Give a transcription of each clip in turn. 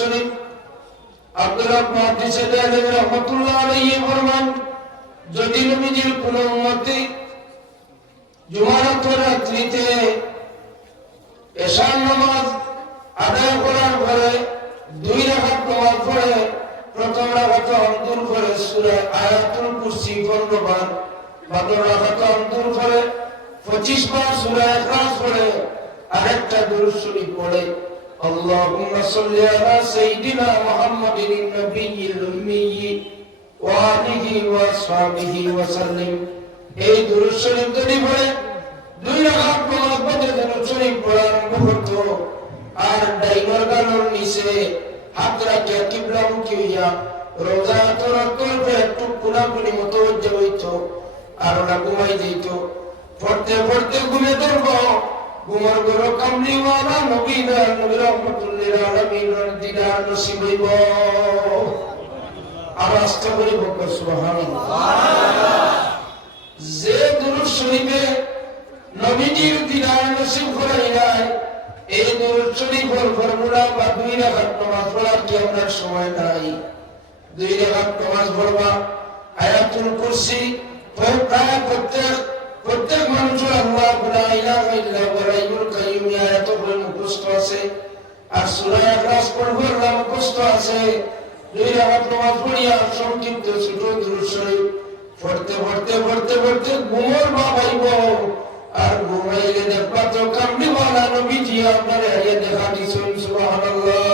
শরীফ আব্দুল্লাহ মুহাদ্দিস দেহলভী রাহমাতুল্লাহ আলাইহি ফরমান, যদি নবীজির কোন উম্মতি জুমার রাত্রিতে এশার নামাজ আদায় করার পরে 2 রাকাত নামাজ পড়ে, প্রথম রাকাতে অন্তর করে সূরা আয়াতুল কুরসি 15 বার, 12 রাকাতে অন্তর করে 25 বার সূরা ইখলাস পড়ে, আরেকটা দুরূদ শরীফ পড়ে, আল্লাহুম্মা সাল্লি আলা সাইয়্যিদিনা মুহাম্মাদিন নবিয়্যিল উম্মি ওয়া আলিহি ওয়া আসহাবিহি ওয়া সাল্লিম। এই দুরূদ শরীফ যদি পড়ে 2 রাকাত নামাজ পড়ে দুরূদ শরীফ পড়া আরম্ভ করতো, আর ডাইমার গানোর নিচে হাত রাখে কিবলামুখী হইয়া রোজা তরফে একটু কোনাকুনি মুতাওয়াজ্জিহ হইতো, আর ওরা ঘুমাই যেত। পড়তে পড়তে ঘুমে ধরবো, ঘুমার ঘর কামলিওয়ালা নবী রহমাতুল লিল আলামিনের দিদার নসিব হইব। আওয়াজটা করে বলবো সুবহানাল্লাহ। যে দুরূদ শরীফে নবীজির দিদার নসিব করাই নাই, এই দুরূদ শরীফের ফর্মুলা বা 2 রাকাত নামাজ পড়ার কি আপনার সময় নাই? 2 রাকাত নামাজ পড়বা, আয়াতুল কুরসি প্রায় প্রত্যেক মানুষের আল্লাহু লা ইলাহা ইল্লা হুয়াল হাইয়ুল কাইয়্যুম আয়াত পড়ে মুখস্থ আছে, আর সূরা ইখলাস পড়বার মুখস্থ আছে। 2 রাকাত নামাজ পড়িয়া সংক্ষিপ্ত ছোট দুরূদ শরীফ পড়তে পড়তে পড়তে পড়তে ঘুমোর বাবাইব, আর ঘুমাইলে দেখবা তো কামলিওয়ালা নবীজি আপনারে আইয়া দেখা দিছেন। সুবহানাল্লাহ।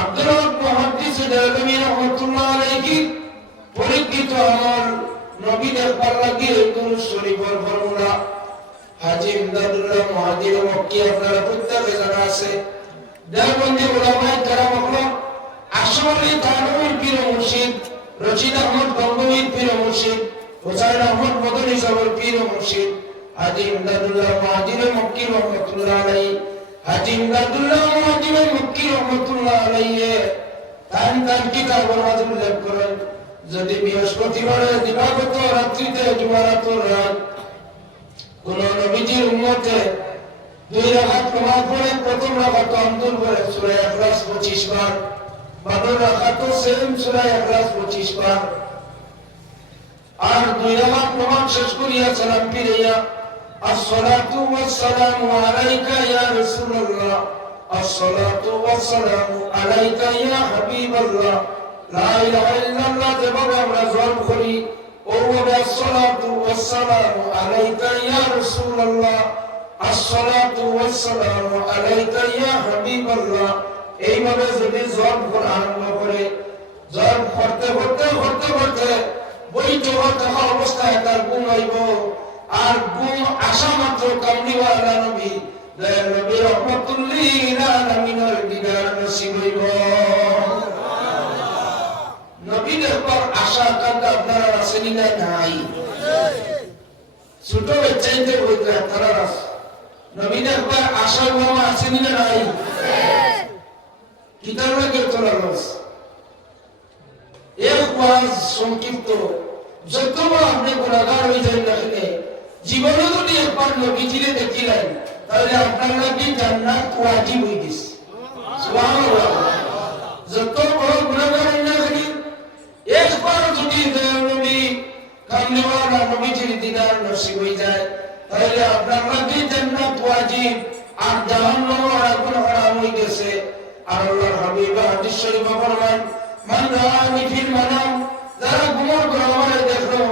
আব্দুল্লাহ মুহাদ্দিস দেহলভী রাহমাতুল্লাহ আলাইহি পরীক্ষিত আমার নবী দেখবার লাগি এই দুরূদ শরীফের ফর্মুলা হাজী ইমদাদুল্লাহ মুহাজির মক্কি আপনারা প্রত্যেকে জানা আছে। দেওবন্দি উলামায়ে কেরাম হলো আসলে তানবীর পীর মুর্শিদ রশিদ আহমদ গঙ্গোহীর পীর মুর্শিদ হুসাইন আহমদ মদনী সাহেবের পীর মুর্শিদ হাজী ইমদাদুল্লাহ মুহাজির মক্কি রহমাতুল্লাহ আলাইহি। হাজী ইমদাদুল্লাহ মুহাজির মক্কি রহমাতুল্লাহ আলাইহি তান কিতাবের মাঝে উল্লেখ করেন, যদি বৃহস্পতিবারে দিবাগত রাত্রিতে জুমারাতুর রাত কোন নবীজির উম্মতে 2 রাকাত নামাজ পড়ে, প্রথম রাকাতে অন্তর করে সূরা ইখলাস 25 বার, 12 রাকাতে সেম সূরা ইখলাস 25 বার, আর 2 রাকাত নামাজ শেষ করিয়া সালাম ফিরাইয়া আসসালাতু ওয়াসসালামু আলাইকা ইয়া রাসূলুল্লাহ, আসসালাতু ওয়াসসালামু আলাইকা ইয়া হাবিবাল্লাহ, লা ইলাহা ইল্লাল্লাহ যেভাবে আমরা জপ করি ওভাবে আসসালাতু ওয়াসসালামু আলাইকা ইয়া রাসূলুল্লাহ, আসসালাতু ওয়াসসালামু আলাইকা ইয়া হাবিবাল্লাহ, এইভাবে যদি জপ করা আরম্ভ করে, জপ করতে করতে করতে করতে বইতে থাকা অবস্থায় তার ঘুম হইব, আর ঘুম আসা মাত্র কামলিওয়ালা নবী নবী রহমাতুল লিল আলামিনের দিদার নসিব হইব। নবী দেখবার আশা আকাঙ্ক্ষা আপনারা আসেনি না? নাই। ছোট বাচ্চাইতে বলতে আপনারা আছে নবী দেখবার আশা বাবা আসেনি না? নাই। কিতাব লাগে তোলা রস এক ওয়াজ সংক্ষিপ্ত, যতবার আপনি গুনাহগার হয়ে যান না কেন, জীবনে যদি একবার নবীজিরে দেখিলেন তাহলে আপনার লাগি জান্নাত ওয়াজিব হয়ে গেছে। সুবহানাল্লাহ। যত বড় গুনাহগার হই না কেন, একবার যদি নবী কামলিওয়ালা নবীজির দিদার নসিব হয়ে যায় তাহলে আপনার লাগি জান্নাত ওয়াজিব, আর জাহান্নাম আর আগুন হারাম হয়ে গেছে। আর আল্লাহর হাবিব হাদিস শরীফে ফরমান, মান রাআনি ফিল মানাম, যারা ঘুমের ঘরে আমারে দেখলো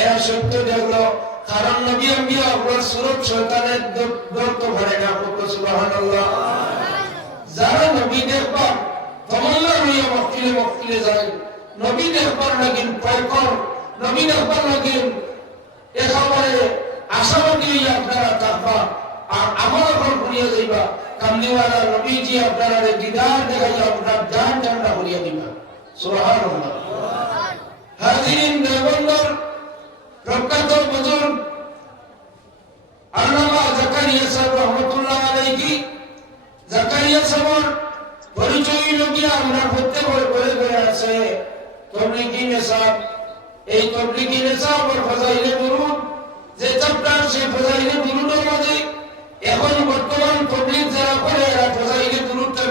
এরা সত্য দেখলো, কারণ নবী আম্বিয়া ওর সুরত শয়তানের দৌড় তো ভরে না। সুবহানাল্লাহ। যারা নবী দেখবা তমান্না হইয়া মক্কিলে যায়, নবী দেখবার লাগিন পয়কর, নবী দেখবার লাগিন একেবারে আশাবাদী হইয়া আপনারা থাকবা, আর আমার উপর ঘুরিয়ে যাইবা। কামলিওয়ালা নবীজি আপনারা দিদার দেখাইয়া আপনার জান ঠান্ডা করিয়া দিবা। সুবহানাল্লাহ। হাজিরিন দেওবন্দর প্রখ্যাত বুজুর্গ আল্লামা জাকারিয়া সাহেব রহমাতুল্লাহ আলাইহি, জাকারিয়া সাহেবের পরিচয় লগিয়া আমরা প্রত্যেক ঘরে আছে তবলিগি নিসাব। এই তবলিগি নিসাবের ফাজাইলে দুরুদ যে চ্যাপ্টার, সেই ফাজাইলে দুরুদের মাঝে এখন বর্তমান তবলিগ যারা করে এরা ফাজাইলে দুরুদটা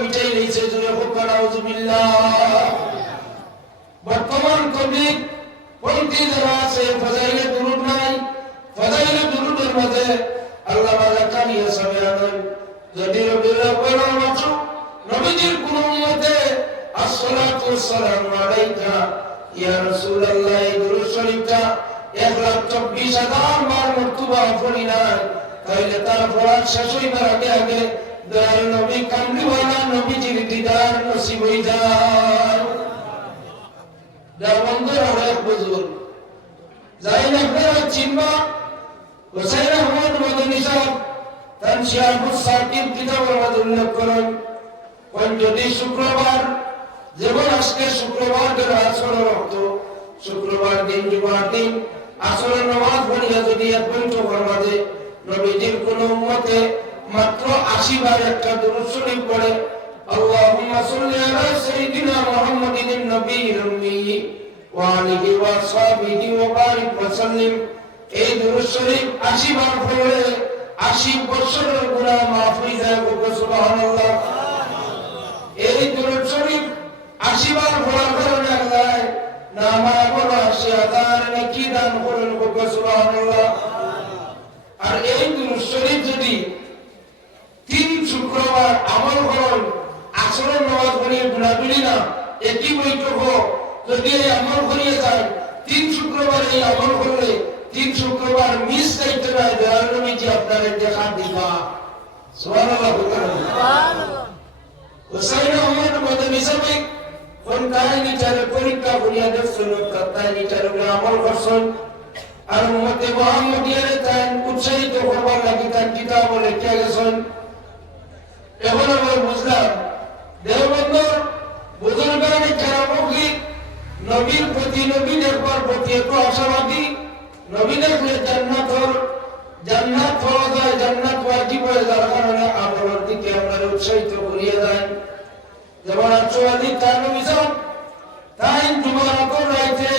যদি রবিউল আউয়াল মাত্র নবীজির কোন উম্মতে আসসালাতু ওয়াসসালামু আলাইকা ইয়া রাসূলুল্লাহ এই দুরূদ শরীফটা 1,24,000 বার মর্তবা পড়ি না, তাহলে তার পড়া শেষ হইবার আগে আগে দয়াল নবী কামলিওয়ালা নবীজির দিদার নসিব হয়ে যায়। বন্ধুরা অনেক বুজুর্গ যাই না আপনারা চিনবা হুসাইন আহমদ মদনী সাহেব তার শিয়াবুস সাকিব কিতাবের মধ্যে উল্লেখ করেন, যদি শুক্রবার যেমন আজকে শুক্রবার গেল আসর রক্ত শুক্রবার দিন জুমার দিন আসরের নামাজ পড়িয়া যদি 1 ঘন্টা ফরমাদে নবীজির কোন উম্মতে মাত্র 80 বার একটা দুরূদ শরীফ পড়ে আল্লাহুম্মা সাল্লি আলা সাইয়্যিদিনা মুহাম্মাদিন নবিয়্যিল উম্মি ওয়া আলিহি ওয়া সাহবিহি ওয়া বারিক ওয়া সাল্লিম, এই দুরূদ শরীফ 80 বার পড়লে 80 বছরের গুনাহ মাফ হয়ে যায়। সুবহানাল্লাহ। এই দুরূদ শরীফ 80 বার পড়ার কারণে আল্লাহ নামা বলা 80,000 নেকি দান করেন। সুবহানাল্লাহ। আর এই দুরূদ শরীফ যদি 3 শুক্রবার আমল করেন আসরের নামাজ পড়িয়ে গুনাহগুলি না একই বৈঠক যদি এই আমল করিয়ে যায় 3 শুক্রবার এই আমল করলে 3 শুক্রবার মিস করতে না দয়াল নবীজি আপনার দেখা দিবা। সুবহানাল্লাহ। সুবহানাল্লাহ। হুসাইন আহমদ মদনী সাহেব কোন কাহিনীটার পরীক্ষা করিয়া দেখছেন, কাহিনীটার উপরে আমল করছেন আর উম্মতে মুহাম্মদিয়ারে তাই উৎসাহিত করবার লাগি তার কিতাব লিখে গেছেন। এখন আমরা বুঝলাম দেওবন্দর বুজুর্গানে কেরামকি নবীর প্রতি নবী দেখবার প্রতি এত আশাবাদী, নবী দেখলে জান্নাত পাওয়া যায়, জান্নাত ওয়াজিব হয়ে যাওয়ার কারণে আমলের দিকে আমরা উৎসাহিত করিয়ে দেন। যেমন আচুয়ালি তার নবী সাহেব তাই জুমারাতর রাইতে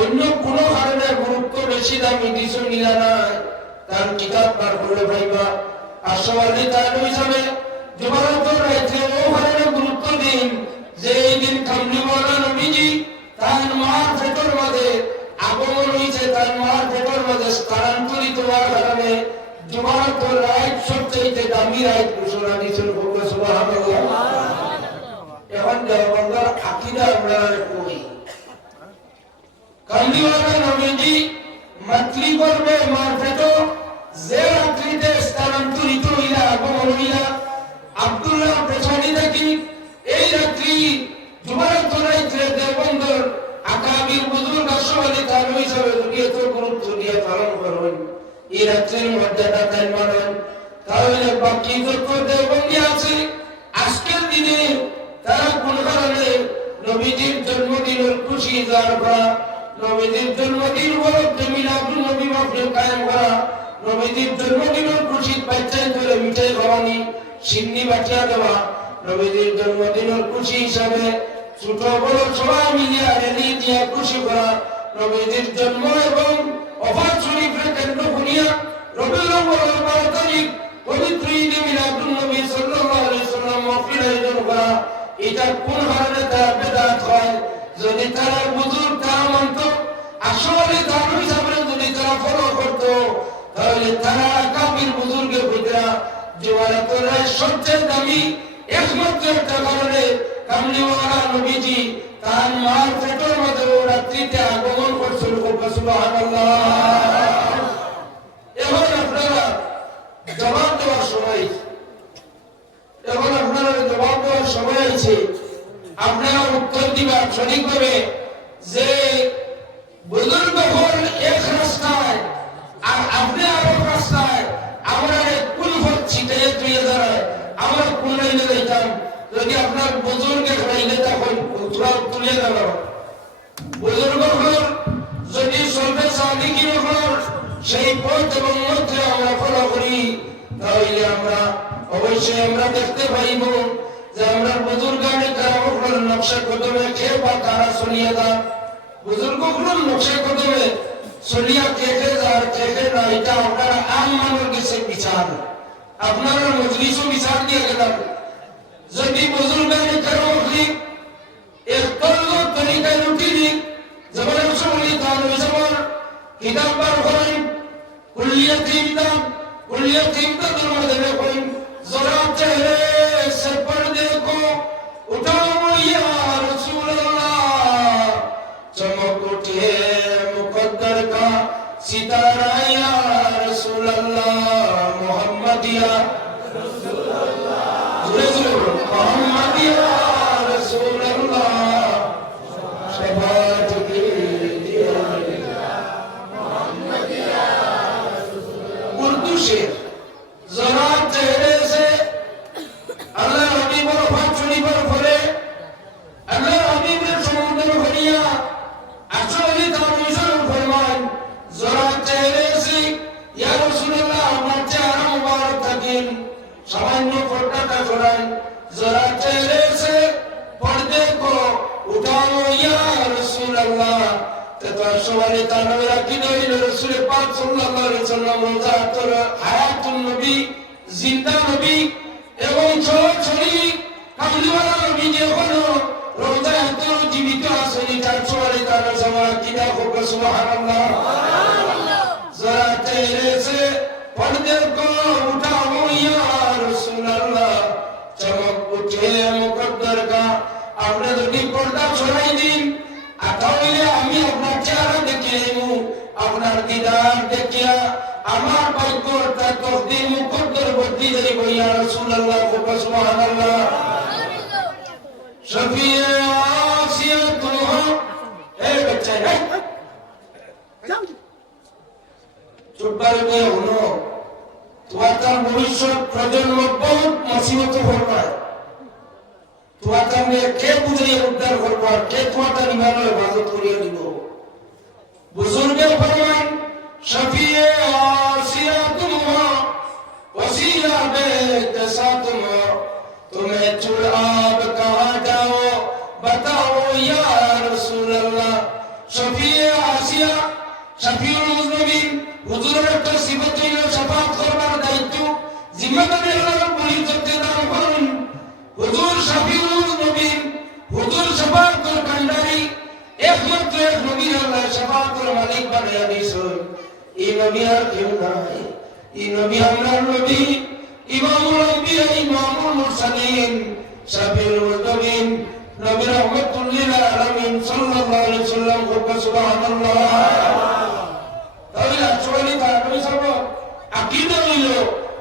অন্য কোনো কারণে গুরুত্ব বেশি দামি দিছো নিলা নাই, তার কিতাব বার করলে ভাইবা আশওয়ালি তার নবী সাহেব জুমারাতর রাইতে ও কারণে গুরুত্ব দিন যে এই দিন কামলিওয়ালা নবীজি তার মার ভেতর মাঝে আগমন হয়েছে, তার মার ভেতর মাঝে স্থানান্তরিত হওয়ার কারণে জুমারাতর রাইত সবচেয়ে দামি রাইত ঘোষণা দিয়েছেন। সুবহানাল্লাহ। এখন দেওবন্দের আকীদা আমরা কই কামলিওয়ালা নবীজি মাতৃ গর্ভে মার ভেতর যে রাত্রিতে স্থানান্তরিত হইলা আগমন হইলা আব্দুল্লাহ পেছানি দেখি এই রাত্রি জুমারাতর রাইতে দেওবন্দর আকাবির বুজুর্গ আশওয়ালি তানভী হিসাবে যদি এত গুরুত্ব দিয়ে পালন করেন এই রাত্রির মর্যাদা তাই মানেন, তাহলে বাকি যত দেওবন্দি আছে আজকের দিনে তারা কোন কারণে নবীজির জন্মদিনের খুশি ইজহার করা, নবীজির জন্মদিন উপলক্ষে মিলাদুন নবী মাহফিল কায়েম করা, নবীজির জন্মদিনের খুশি বাচ্চাই করে মিঠাই খাওয়ানি সিন্নি বাটিয়া দেওয়া, নবীজির জন্মদিনের খুশি হিসাবে ছোট বড় সবাই মিলিয়ে রেলি দিয়া খুশি করা, নবীজির জন্ম এবং ওফাত শরীফের কেন্দ্র করিয়া রবিউল আউয়াল 12 তারিখ পবিত্র ঈদে মিলাদুন নবী সাল্লাল্লাহু আলাইহি ওয়াসাল্লাম মাহফিল আয়োজন করা, এটা কোন কারণে তার বেদাত হয়? যদি তারা বুজুর্গ তারা মানত আসলে তার হিসাবে যদি তারা ফলো করত তাহলে তারা কাবির বুজুর্গের ভিতরে জুমারাতর রাত সবচেয়ে দামি একমাত্র একটা কারণে কামলিওয়ালা নবীজি তার মার পেটের মধ্যে রাত্রিতে আগমন করছিল। সুবহানাল্লাহ। এখন আপনারা জবাব দেওয়ার সময় আছে, আপনারা উত্তর দিবা সঠিকভাবে যে বুজুর্গ হল এক রাস্তায় আর আপনি আরো রাস্তায়, আমরা কোন পথ ছিটে তুই দাঁড়ায় আমরা কোন লাইনে যাইতাম। যদি আপনার বুজুর্গে খাইলে তখন তুলে গেল বুজুর্গ হল যদি সর্বে সাদিকি হল সেই পথ এবং মধ্যে আমরা ফলো করি তাহলে আমরা অবশ্যই আমরা দেখতে পাইব যে আমরা বুজুর্গানে কারামুখের নকশা কদমে খেয়ে বা তারা চলিয়ে যা বুজুর্গগুলোর নকশা কদমে চলিয়া খেয়ে যার খেয়ে না, এটা আপনারা আম মানুষ গেছে বিচার, আপনারা মজলিসও বিচার দিয়ে গেলাম। যদি বুজুর্গানে কারামুখি একদল তরিকায় রুটিনি যেমন সময় তার যেমন কিতাব বার করেন কুল্লিয়াত ইমদাদ কুল্লিয়াত ইমদাদের মধ্যে করেন যারা মোহাম্মদ ইয়া রাসূলুল্লাহ শাফাআত कीजिए मोहम्मद या रसूलुल्लाह उर्दू शेर जरा चेहरे से अल्लाह हबीब और फाचुनी पर फरे अल्लाह हबीब ने समुद्र भरिया আসলে তার মিশন ফরমান জরা চেহারে से या रसूलुल्लाह আমার চেহারা মুবারক থাকেন সামান্য পর্দাটা সরান जरा चेहरे से पर्दे को उठाओ या रसूलुल्लाह तथा सवाले तानवे राखी नबी रसूल पाक सल्लल्लाहु अलैहि वसल्लम মুজাহিদুল হায়াতুন নবী জিন্দা নবী এবং ছড়ি কামলিওয়ালা নবী যে হলো রোজায় তো জীবিত আছেন তার সওয়ালে তার সওয়া কিনা হোক সুবহানাল্লাহ সুবহানাল্লাহ जरा चेहरे से पर्दे को उठाओ या रसूलुल्लाह चमक उठे मुकद्दर का आपने যদি পর্দা সরাই দিন তাহলে আমি আপনার চেহারা দেখে নেব আপনার দিদার দেখিয়া আমার ভাগ্য অর্থাৎ তকদির মুকদ্দর বদলি যাইব ইয়া রাসূলুল্লাহ সুবহানাল্লাহ শফিয়ে আসিয়াতুহা এ বাচ্চা রে চুপবার মেয়ে হলো তোমার ভবিষ্যৎ প্রজন্ম বহুত মুসিবত পড়বে তোমাকে কে বুঝিয়ে উদ্ধার করবো আর কে তোমাকে নিবারণের হেফাজত করিয়ে দিব বুজুর্গে ফরমান শফিয়ে আসিয়াতুহা वसीला बेतसातुमा तुम्हें चुराब कहाँ जाओ बताओ या रसूल अल्लाह शफीए आसिया शफीउल मुज़निबिन হুজুরের একটা সিফত হইল শাফাআত করবার দায়িত্ব জিম্মাদারি আল্লাহর বলি করতে দান করুন হুজুর শফীউল মুযনিবিন হুজুর শাফাআতের কান্ডারি একমাত্র এক নবী আল্লাহ শাফাআতের মালিক বানায়া দিয়েছেন এই নবী আর কেউ নাই এই নবী আমরার নবী ইমামুল আম্বিয়া ইমামুল মুরসালিন শফীউল মুযনিবিন নবী রাহমাতুল লিল আলামিন সাল্লাল্লাহু আলাইহি ওয়াসাল্লাম সুবহানাল্লাহ তাহলে আসলে তার সব আকীদা হইল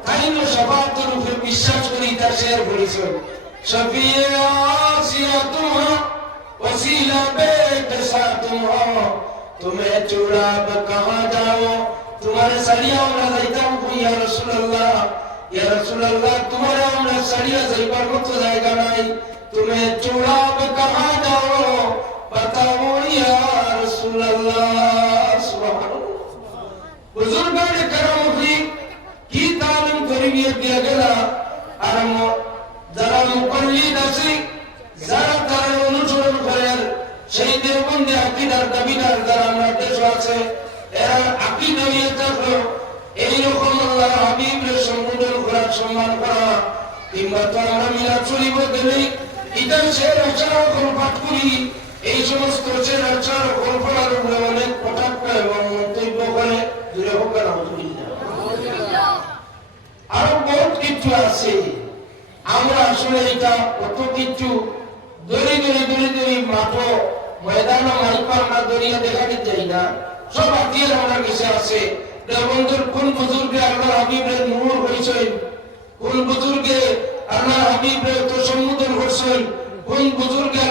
তাইনো শাফাআতের উপর বিশ্বাস করি তা শেয়ার করেছেন শফিয়ে আসিয়াতুহা ওসিলা বেতসাতুহা তুমি চুরাব कहां जाओ तुम्हारे सरिया আমরা যাইতাম ইয়া রাসূলুল্লাহ ইয়া রাসূলুল্লাহ তোমার আমরা সরিয়া যাইবার মত জায়গা নাই তুমি চুরাব कहां जाओ बताओ या রাসূলুল্লাহ সুবহানাল্লাহ बुजुर्गान करम की तालीम तरबियत दिया गया আর যারা মুকল্লিদ আছে যারা তার অনুসরণ করেন সেই দেওবন্দি আকীদার দাবিদার যারা আমরা দেশ আছে এরা আকীদা নিয়ে থাকলো এইরকম আল্লাহর হাবিবের সম্বোধন করা সম্মান করা কিংবা তো আমরা মিলাদ শরীফ গেলে ইদান শের আচার পাঠ করি এই সমস্ত শের আচার কল্পনার উপরে অনেক কটাক্ষ এবং মন্তব্য করে আরো বহুত কিছু আছে আমরা আসলে এটা কত কিছু দড়ি মাঠ ময়দান মাইপা আমরা দড়িয়া দেখাতে চাই না সব আত্মীয় আমার কাছে আছে দেবন্দর কোন বুজুর্গে আল্লাহ হাবিবের নূর হয়েছেন কোন বুজুর্গে আল্লাহ হাবিবের তো সম্বোধন করছেন কোন বুজুর্গে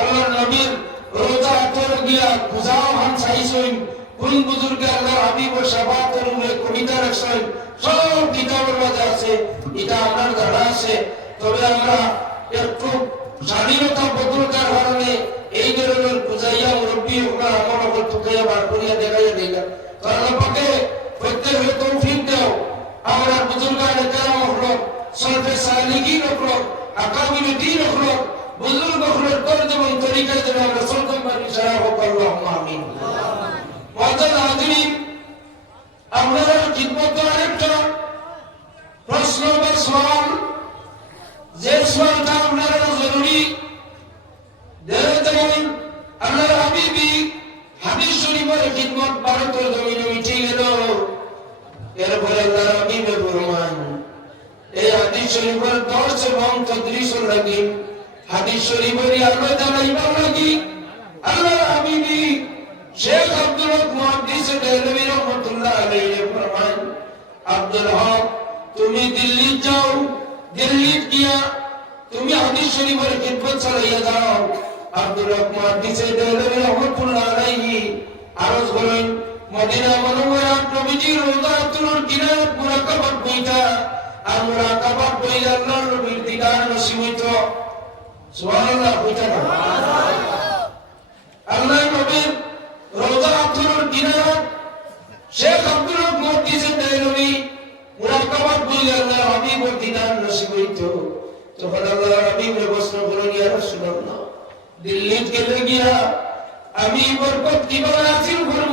আল্লাহ নবীর রোজা আতর গিয়া গুজাও হান চাইছেন কোন বুজুর্গে আল্লাহ হাবিব ও শাফাআতের উপরে কবিতা রাখছেন সব কিতাবের মধ্যে আছে এটা আমার জানা আছে তবে আমরা একটু স্বাধীনতা বদলতার কারণে এই ধরনের বুঝাইয়া মুরব্বী ওরা আমার ওপর টুকাইয়া বার করিয়া দেখাইয়া দেয় না তো আল্লাহ পাকে প্রত্যেকের তৌফিক দাও আমরা বুজুর্গানে কেরাম হলো সলফে সালিকিন হলো আকাবিল দ্বীন হলো বুজুর্গ হলো কর্জ এবং তরিকায় যেন আমরা সলফে মানি সারা হোক আল্লাহুম্মা আমিন ওয়াজাল হাজিরিন আপনারা খিদমত আরেকটা প্রশ্ন বা সওয়াল যে সওয়ালটা আপনারা জরুরি যেমন আল্লাহর হাবিবি হাদিস শরীফের খিদমত ভারতের জমিনে মিটে গেল এরপরে আল্লাহর হাবিবে ফরমান এই হাদিস শরীফের দর্শ এবং তদরিস লাগি হাদিস শরীফের আলো জানাইবার লাগি আল্লাহর হাবিবি শেখ আব্দুল হক মুহাদ্দিস দেহলভী রহমাতুল্লাহ আলাইহি ফরমান আব্দুল হক তুমি দিল্লি যাও দিল্লি গিয়া তুমি হাদিস শরীফের খিদমত চালাইয়া দাও। আব্দুল হক মুহাদ্দিস দেওলভী রহমাতুল্লাহ আলাইহি আরজ করেন, মদিনা মুনাওয়ারা নবীজির রওজাতুল কিনারাত মুরাকাবাত বইতা আর মুরাকাবাত বইলে আল্লাহর নবীর দিদার নসিব হইতো। সুবহানাল্লাহ বইতা না আল্লাহর নবীর রওজাতুল কিনারাত শেখ আব্দুল হক মুহাদ্দিস দেওলভী মুরাকাবাত বইলে আল্লাহর হাবিবের দিদার নসিব হইতো। তখন আল্লাহর হাবিবের প্রশ্ন করেন, ইয়া রাসূলুল্লাহ, দিল্লি গেলে গিয়া আমি বরকত কিভাবে হাসিল করব?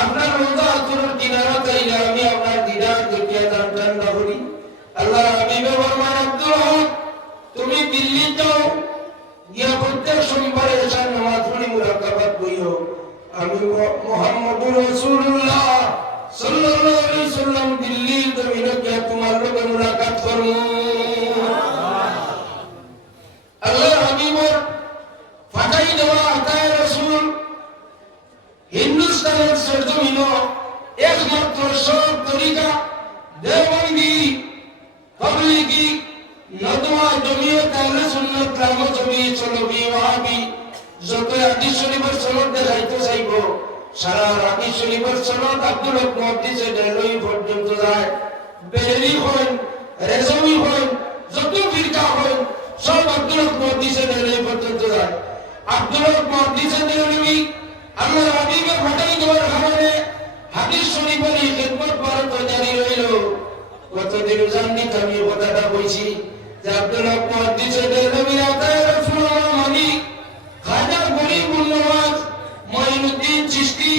আপনার রওজাতুল কিনারাত আইলে আমি আপনার দিদার দেখিয়া টান না করি। আল্লাহর হাবিবে ফরমান, আব্দুল হক, তুমি দিল্লি যাও, গিয়া প্রত্যেক সোমবারে এশার নামাজ পড়ি মুরাকাবাত বইও। আমি মুহাম্মদুর রাসূলুল্লাহ সাল্লাল্লাহু আলাইহি ওয়াসাল্লাম দিল্লির জমিনে গিয়া তোমার লগে মুলাকাত করব। আল্লাহর হাবিবের ফাটাই দেওয়া আতায়ে রাসূল হিন্দুস্তানের সরজমিন একমাত্র সব তরিকা দেওবন্দি পাবলিকি নদওয়া জমিয়ত আহলে সুন্নাত রাম জমিয়ত চলবি ওয়াহাবি যত হাদিস শরীফের সনদ দেখাইতে চাইব, সারা হাদিস শরীফের সনদ আব্দুল হক মুহাদ্দিস দেওলভী পর্যন্ত যায়। বেরেলি হন, রেজভি হন, যত ফিরকা হন, সব আব্দুল হক মুহাদ্দিস দেওলভী পর্যন্ত যায়। আব্দুল হক মুহাদ্দিস দেওলভী আল্লাহর হাবিবের ফাটাই দেওয়ার কারণে হাদিস শরীফের এই খিদমত ভারত জারি রইল। কতদিন জানি আমি কথাটা বলছি যে আব্দুল হক মুহাদ্দিস দেওলভী আতায়ে রাসূলুল্লাহ মানি খাজা গরিবুন নওয়াজ মঈনুদ্দিন চিশতি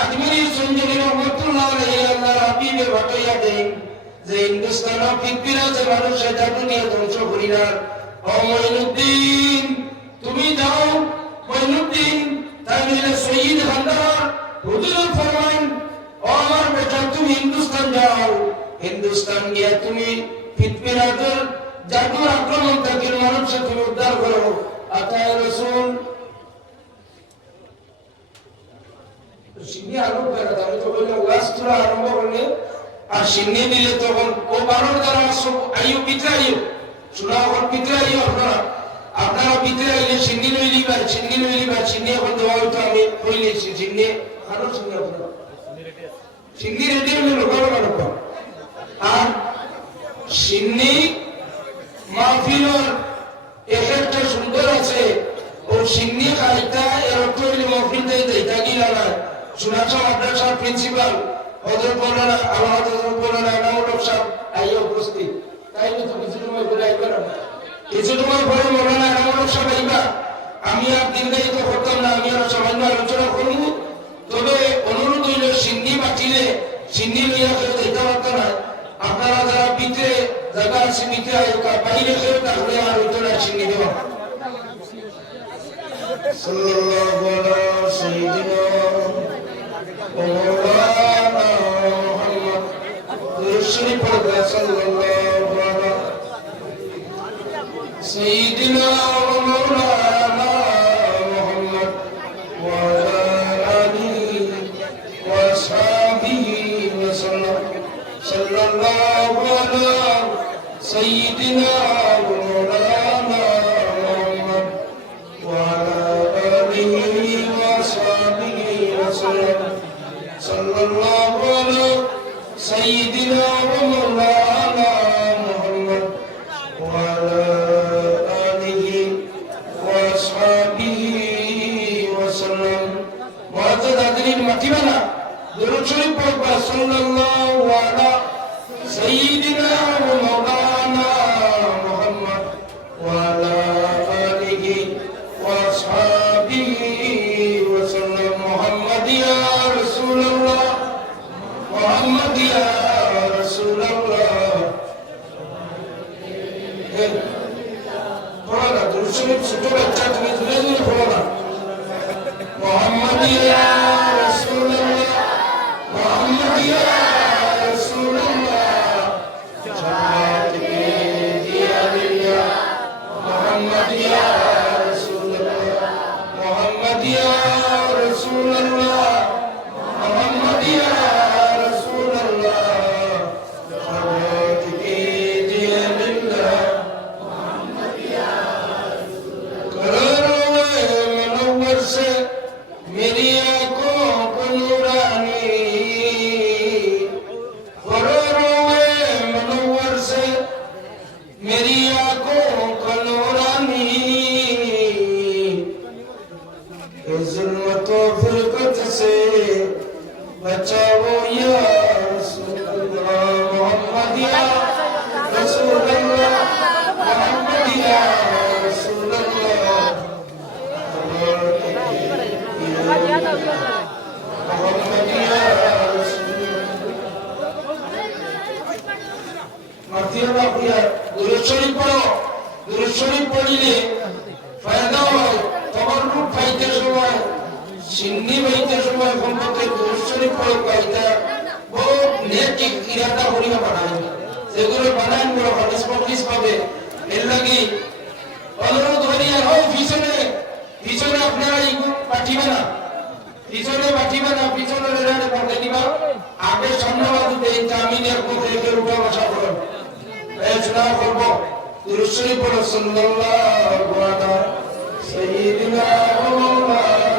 আজমিরি সঞ্জনী রহমাতুল্লাহ আলাইহি আল্লাহর হাবিবের ফাটাইয়া দেন যে হিন্দুস্তানের পৃথিবীর যে মানুষের জাদু নিয়ে ধ্বংস করিনা। ও মঈনুদ্দিন, তুমি যাও। মঈনুদ্দিন তাইলে শহীদ খানদার হুজুর ফরমান, ও আমার বেটা, তুমি হিন্দুস্তান যাও। হিন্দুস্তান গিয়া তুমি পৃথিবীর জাদুর আক্রমণ থেকে মানুষকে তুমি উদ্ধার করো। আতায়ে রাসূল সিন্নি আরম্ভ করে আমি তো বললাম ওয়াজ তোরা আরম্ভ করলে আর সিন্নি দিলে তখন ও বারোর দ্বারা সব আইও পিতরে আইও শোনা এখন পিতরে আইও আপনারা পিতরে আইলে সিন্নি লইলিবার সিন্নি এখন দেওয়া হয়তো আমি কইলেছি সিন্নি আরো সিন্নি আপনারা সিন্নি রেডি হলে লোক আর সিন্নি মাহফিলের একটা সুন্দর আছে। ও সিন্নি খাইতা এর অর্থ হইলে মাহফিল দেইতা গিলা না সুনাচ মাদ্রাসার প্রিন্সিপাল হযরত মাওলানা আল্লাহ হযরত মাওলানা এনামুল সাহেব আইয়া উপস্থিত। তাইলে তো কিছু সময় পরে আইবা না, কিছু সময় পরে মাওলানা এনামুল সাহেব আইবা। আমি আর দীর্ঘায়িত করতাম না, আমি আর সামান্য আলোচনা করব। তবে অনুরোধ হইল সিন্নি বাটিলে সিন্নি লইয়া কেউ যেতে পারত না। আপনারা যারা ভিতরে জায়গা আছে ভিতরে আয়োকা, বাইরে কেউ তাহলে আর হইতো না সিন্নি দেওয়া। সাল্লাল্লাহু আলা সাইয়্যিদিনা ওয়া মাওলানা মুহাম্মদ রসূল পাক সাল্লাল্লাহু আলা সাইয়্যিদিনা ওয়া মাওলানা মুহাম্মদ ওয়া আলা আলিহি ওয়া আসহাবিহি ওয়া সাল্লাম। সাল্লাল্লাহু আলা সাইয়্যিদিনা ওয়া মাওলানা মুহাম্মদ ওয়া আলা আলিহি ওয়া আসহাবিহি ওয়া সাল্লাম। সাল্লাল্লাহু আলা সাইয়্যিদিনা ওয়া মাওলানা মুহাম্মদ ওয়া আলা আলিহি ওয়া আসহাবিহি ওয়া সাল্লাম। মুআজ্জাজ হাজিরিন মাতিবানা দুরূদ শরীফ পড়বা। সাল্লাল্লাহু আলা সাইয়্যিদিনা ওয়া মাওলানা মুহাম্মদ ওয়া আলা আলিহি ওয়া আসহাবিহি ওয়া সাল্লাম। মুহাম্মদ ইয়া রাসূলুল্লাহ, মুহাম্মদ ইয়া রাসূলুল্লাহ। পড়ো না দুরূদ শরীফ, ছোট বাচ্চা তুমি জোরে জোরে পড়ো না। মুহাম্মদ ইয়া রাসূলুল্লাহ, মুহাম্মদ ইয়া রাসূলুল্লাহ। সালাত কে দিয়া দিয়া মুহাম্মদ ইয়া রাসূলুল্লাহ, মুহাম্মদ ইয়া রাসূলুল্লাহ, মুহাম্মদ ইয়া রাসূলুল্লাহ। সালাত কে দিয়া দিয়া মুহাম্মদ मेरी आंखों का नूरानी जुल्मतों फिरकत से बचाओ या रसूल अल्लाह मोहम्मद या रसूल अल्लाह मोहम्मद या रसूल अल्लाह मोहम्मद या मातिया बापिया दुरूद शरीफ पढ़ो दुरूद शरीफ पढ़िले फायदा হয় তবরুক পাইতে সময় সিন্নি পাইতে সময় সম্পর্কে দুরূদ শরীফ পড়ো পাইতা বহুত নেক ইরাদা করিয়া বানায় যেগুলো বানায় বড় হাদিস পাবলিশ পাবে এর লাগি অনুরোধ করিয়া হও পিছনে আপনারা ইগু পাঠিবে না পিছনে রেড়ে পড়তে দিবা আগে সামনে বাজু দেই জামিনের কোতে এর উপর বসা করো এই শোনা করব দুরূদ শরীফ পড়ো সাল্লাল্লাহু